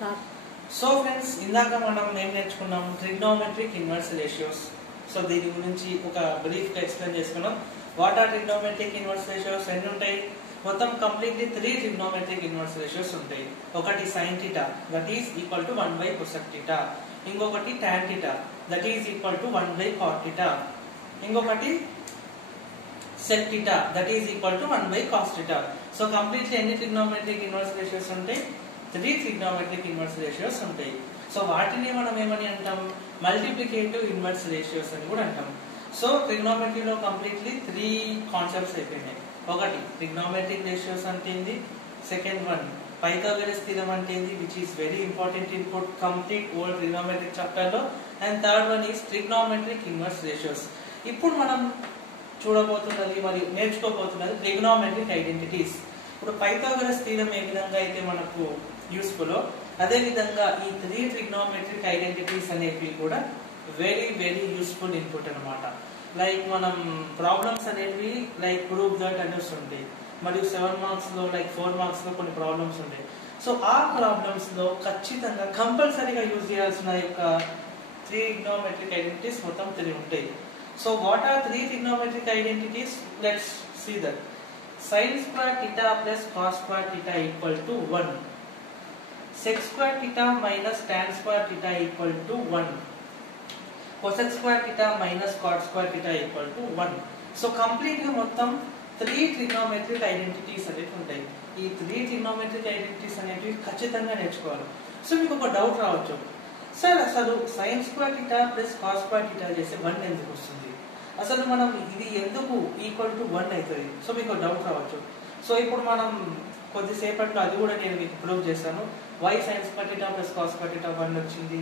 Start. So friends, ఇందాక మనం ఏం నేర్చుకున్నాం? Trigonometric inverse ratios. సో దీని గురించి ఒక బ్రీఫ్ గా ఎక్స్ప్లెయిన్ చేసుకున్నాం. What are trigonometric inverse ratios? ఎన్ని ఉంటాయి? మొత్తం కంప్లీట్లీ 3 ట్రిగ్నోమెట్రిక్ ఇన్వర్స్ రేషియోస్ ఉంటాయి. ఒకటి sin θ that is equal to 1 by cosec θ, ఇంకొకటి tan θ that is equal to 1 by cot θ, ఇంకొకటి sec θ that is equal to 1 by cos θ. So completely ఎన్ని trigonometric inverse ratios ఉంటాయి? 3 trigonometric inverse ratios ఉంటాయి. సో వాటిని మనం ఏమని అంటాం? మల్టిప్లికేటివ్ ఇన్వర్స్ రేషియోస్ అని కూడా అంటాం. సో ట్రిగ్నోమెట్రీలో కంప్లీట్లీ 3 కాన్సెప్ట్స్ అయిపోయినాయి. ఒకటి ట్రిగ్నోమెట్రిక్ రేషియోస్ అంటే ఏంది, సెకండ్ వన్ పైథాగరస్ థీరం అంటే ఏంది, which is very important in complete old trigonometric chapter లో, and third one is trigonometric inverse ratios. ఇప్పుడు మనం చూడబోతున్నది మరియు నేర్చుకోబోతున్నది ట్రిగ్నోమెట్రిక్ ఐడెంటిటీస్. ఇప్పుడు పైథాగరస్ థీరం ఏ విధంగా అయితే మనకు యూస్ఫుల్, అదే విధంగా ఈ 3 ట్రిగ్నోమెట్రిక్ ఐడెంటిటీస్ అనేవి కూడా వెరీ వెరీ యూస్ఫుల్ ఇన్పుట్ అన్నమాట. లైక్ మనం ప్రాబ్లమ్స్ అనేవి లైక్ ప్రూవ్ దట్ అనేసి ఉంటాయి, మరియు 7 మార్క్స్ లో లైక్ 4 మార్క్స్ లో కొన్ని ప్రాబ్లమ్స్ ఉంటాయి. సో ఆ ప్రాబ్లమ్స్ లో ఖచ్చితంగా కంపల్సరీగా యూజ్ చేయాల్సిన యొక్క 3 ట్రిగ్నోమెట్రిక్ ఐడెంటిటీస్ మొత్తం 3 ఉంటాయి. So what are 3 trigonometric identities? Let's see that. sin square theta plus cos square theta equal to 1, sec square theta minus tan square theta equal to 1, cosec square theta minus cot square theta equal to 1. So complete గా మొత్తం 3 trigonometric identities అనేవి ఉంటాయి. ఈ 3 trigonometric identities అనేవి ఖచ్చితంగా నేర్చుకోవాలి. So మీకు ఒక డౌట్ రావచ్చు, సార్ అసలు sin square theta plus cos square theta చేస్తే 1 ఎందుకు వస్తుంది, అసలు మనం ఇది ఎందుకు ఈక్వల్ టు 1 అవుతుంది? సో మీకు డౌట్ రావచ్చు. సో ఇప్పుడు మనం కొద్దిసేపట్లో అది కూడా నేను మీకు ప్రూవ్ చేస్తాను. y sin square theta plus cos square theta 1 వచ్చింది,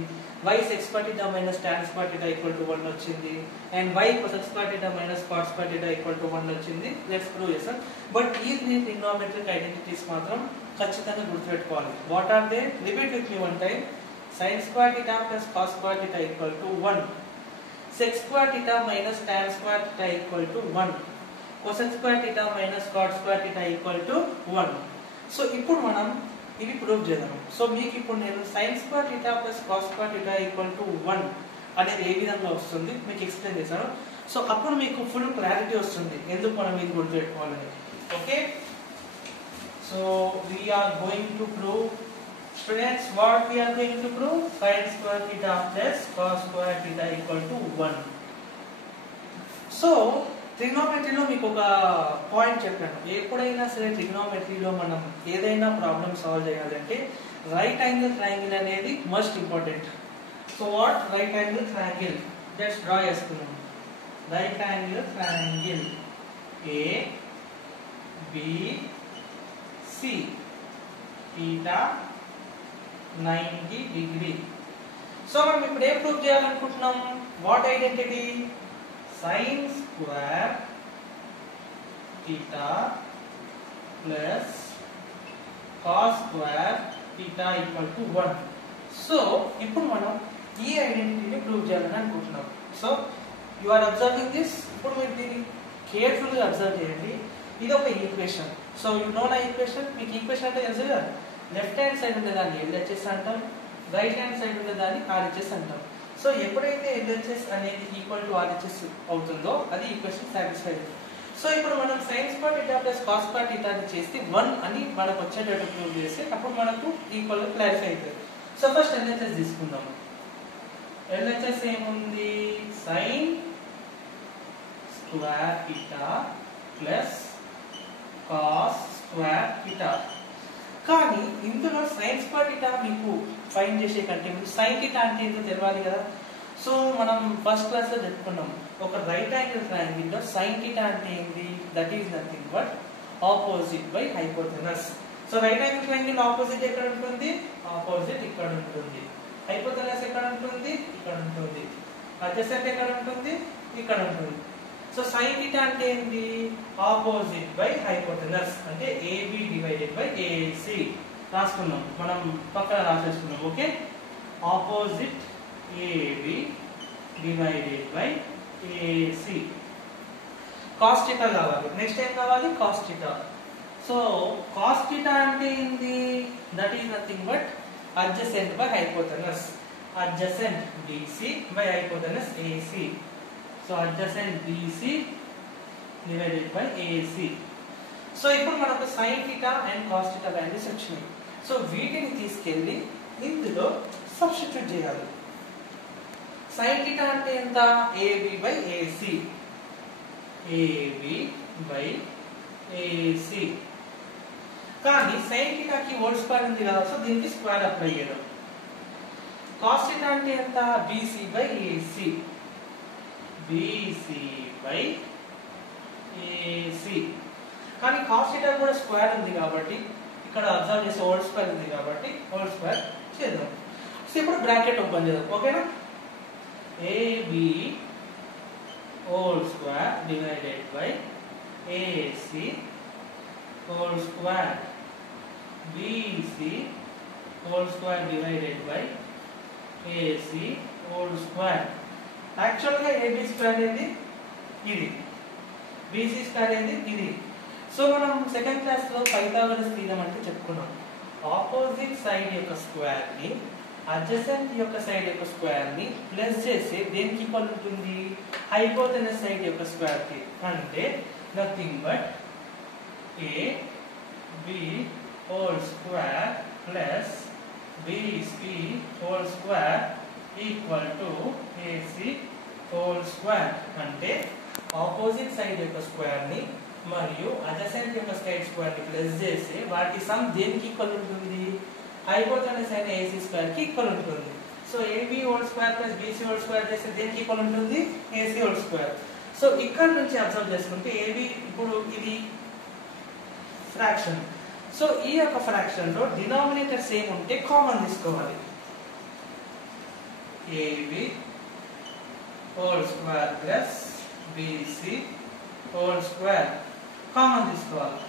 y sec square theta minus tan square theta equal to 1 వచ్చింది, and y cosec square theta minus cot square theta equal to 1 వచ్చింది. లెట్స్ ప్రూవ్ చేస్తాం. But ఈ 3 trigonometric identities మాత్రం ఖచ్చితంగా గుర్తుపెట్టుకోవాలి. What are they? Repeat with me one time. sin square theta plus cos square theta equal to 1, sec square theta minus tan square theta equal to 1, cosec square theta minus cot square theta equal to 1. సో ఇప్పుడు మనం ఇవి prove చేద్దాం. So మీకు ఇప్పుడు నేను sin square theta plus cos square theta equal to 1 అనేది ఏ విధంగా వస్తుంది మీకు ఎక్స్ప్లెయిన్ చేశాను. సో అప్పుడు మీకు ఫుల్ క్లారిటీ వస్తుంది ఎందుకు మనం ఇది గుర్తుపెట్టుకోవాలని. Okay, so we're going to prove students, what we are going to prove? Sin square theta plus cos square theta equal to 1. So ట్రిగ్నోమెట్రీలో మీకు ఒక పాయింట్ చెప్పాను. ఎప్పుడైనా సరే ట్రిగ్నోమెట్రీలో మనం ఏదైనా ప్రాబ్లమ్ సాల్వ్ చేయాలంటే రైట్ యాంగిల్ ట్రయాంగిల్ అనేది must important. So what right angle triangle? Just draw చేసుకున్నాం. Right angle triangle A B C, theta 90 degree. So మనం ఇప్పుడు ఏం ప్రూవ్ చేయాలనుకుంటున్నాం? What identity? sin square theta plus cos square theta equal to 1. సో ఇప్పుడు మనం ఈ ఐడెంటిటీని ప్రూవ్ చేయాలని అనుకుంటున్నాం. So you are observing this. ఇప్పుడు మీరు దీన్ని కేర్ఫుల్ గా అబ్జర్వ్ చేయండి. ఇది ఒక ఈక్వేషన్. సో యు నో నా ఈక్వేషన్. మీకు ఈక్వేషన్ అంటే తెలుసు కదా, లెఫ్ట్ హ్యాండ్ సైడ్ ఉండేదాన్ని LHS అంటాం, రైట్ హ్యాండ్ సైడ్ ఉండేదాన్ని RHS అంటాం. సో ఎప్పుడైతే LHS అనేది ఈక్వల్ టు RHS అవుతుందో అది ఈక్వేషన్ సాటిస్ఫై అవుతుంది. సో ఇప్పుడు మనం sin square theta plus cos square theta ని చేస్తే 1 అని మనకు వచ్చేటట్టు ప్రూవ్ చేస్తే అప్పుడు మనకు ఈక్వల్ గా క్లారిఫై అవుతుంది. సో ఫస్ట్ LHS తీసుకుందాం. LHS ఏముంది? sin square theta plus cos square theta. కానీ ఇందులో sin square theta మీకు ఫైండ్ చేసే కంటే ముందు sin theta అంటే ఏంటో తెలియాలి కదా. సో మనం ఫస్ట్ క్లాస్ లో చెప్పుకున్నాం, ఒక రైట్ యాంగిల్ ట్రయాంగిల్ లో sin theta అంటే ఏంటి? That is nothing but opposite by hypotenuse. So right angle triangle opposite ఎక్కడ ఉంటుంది? ఆపోజిట్ ఇక్కడ ఉంటుంది. హైపోటెనస్ ఎక్కడ ఉంటుంది? ఇక్కడ ఉంటుంది. అడ్జసెంట్ ఎక్కడ ఉంటుంది? ఇక్కడ ఉంటుంది. సో sin theta అంటే ఏంటి? ఆపోజిట్ బై హైపోటెనస్, అంటే AB డివైడెడ్ బై AC రాసుకున్నాం. మనం పక్కన రాసేసుకున్నాం. Okay, opposite AB divided by AC. cos theta కావాలి. నెక్స్ట్ ఏం కావాలి? cos theta. So cos theta అంటే ఏంటి? That is nothing but adjacent by hypotenuse. Adjacent BC by hypotenuse AC. So adjacent BC divided by AC. So ఇప్పుడు మనకు sin theta and cos theta values వచ్చినాయి. So వీటిని తీసుకెళ్ళి ఇందులో substitute చేయాలి. sin theta అంటే ఎంత? AB by AC. AB by AC. కానీ sin theta కి హోల్ స్క్వేర్ ఉంది కదా, సో దీనికి స్క్వేర్ అప్లై చేద్దాం. cos theta అంటే ఎంత? BC by AC. BC by AC. కానీ cos theta కూడా స్క్వేర్ ఉంది కాబట్టి ఇక్కడ అబ్జర్వ్ చేసే హోల్ స్క్వేర్ ఉంది కాబట్టి హోల్ స్క్వేర్ చేద్దాం. సో ఇప్పుడు బ్రాకెట్ ఓపెన్ చేద్దాం. ఓకేనా? AB whole square divided by AC whole square. BC whole square divided by AC whole square. యాక్చువల్గా AB స్క్వేర్ ఏంది? ఇది. BC స్క్వేర్ ఏంది? ఇది. సో మనం సెకండ్ క్లాస్ లో పైథాగరస్ థీరం అంటే చెప్పుకున్నాం. ఆపోజిట్ సైడ్ యొక్క స్క్వేర్ ని అడ్జసెంట్ యొక్క సైడ్ యొక్క స్క్వేర్ ని ప్లస్ చేసి దేనికి ఈక్వల్ ఉంటుంది? హైపోటెనస్ సైడ్ యొక్క స్క్వేర్ కి. అంటే nothing but AB whole square plus BC whole square equal to AC whole square. అంటే ఆపోజిట్ సైడ్ యొక్క స్క్వేర్ ని మరియు అడ్జసెంట్ యొక్క సైడ్ స్క్వేర్ ని ప్లస్ చేసి వాటి సమ్ దేనికి ఈక్వల్ ఉంటుంది? హైపోటెనస్ అయిన AC స్క్వేర్ కి ఈక్వల్ ఉంటుంది. So AB whole square plus BC whole square చేస్తే దేనికి ఈక్వల్ ఉంటుంది? AC whole square. సో ఇక్కడ నుంచి అబ్జర్వ్ చేసుకుంటే AB ఇప్పుడు ఇది ఫ్రాక్షన్. సో ఈ యొక్క ఫ్రాక్షన్ లో డినామినేటర్ సేమ్ ఉంటే కామన్ తీసుకోవాలి. AB whole square plus BC whole square common తీసుకోవాలి.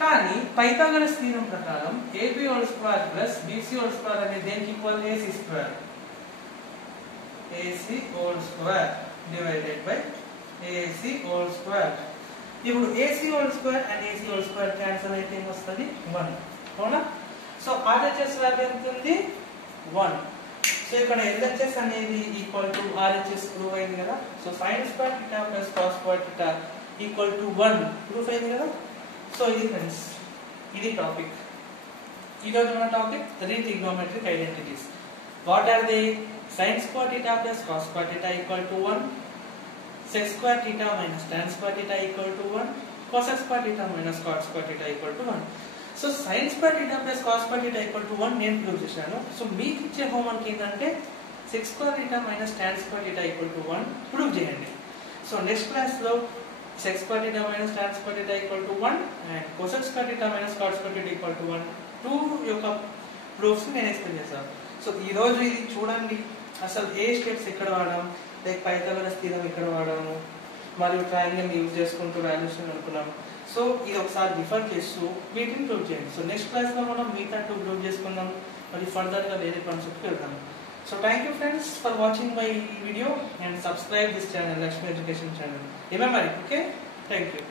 కానీ పైథాగరస్ థీరం ప్రకారం AB whole square plus BC whole square అనేది దేనికి equal? AC square. AC whole square divided by AC whole square. ఇప్పుడు AC whole square and AC whole square cancel అయితే ఏమొస్తుంది? 1. అవునా? So RHS value ఎంత ఉంది? 1. So ఇక్కడ LHS అనేది ఈక్వల్ టు RHS ప్రూవ్ అయింది కదా. So sin square θ plus cos square θ equal to 1 proof అయింది కదా. సో ఇది ఫ్రెండ్స్, ఇది టాపిక్. ఈరోజు మన topic 3 trigonometric identities. What are they? sin square θ plus cos square θ equal to 1, sec square θ minus tan square θ equal to 1, cos square θ minus cot square θ equal to 1. So sin square θ plus cos square θ equal to 1 నేను prove చేశాను. So మీకు ఇచ్చే homework ఏంటంటే sec square θ minus tan square θ equal to 1 prove చేయండి. So next class లో sec square θ minus tan square θ equal to 1 and cos square θ minus cot square θ equal to 1 two యొక్క proofs నేను explain చేస్తాను. So ఈ రోజు ఇది చూడండి, అసలు ఏ స్టెప్స్ ఎక్కడ వాడాం, లైక్ పైథాగరస్ థీరం ఎక్కడ వాడాము, మరియు ట్రయాంగిల్ యూజ్ చేసుకుంటూ వాల్యూస్ అనుకున్నాం. సో ఇది ఒకసారి రిఫర్ చేస్తూ వీటిని ప్రూవ్ చేయండి. సో నెక్స్ట్ క్లాస్ లో మనం మిగతా 2 ప్రూవ్ చేసుకుందాం, మరి ఫర్దర్ గా వేరే కాన్సెప్ట్ కి వెళ్దాం. So thank you friends for watching my video and subscribe this channel, Lakshmi Education channel. Remember it, okay? Thank you.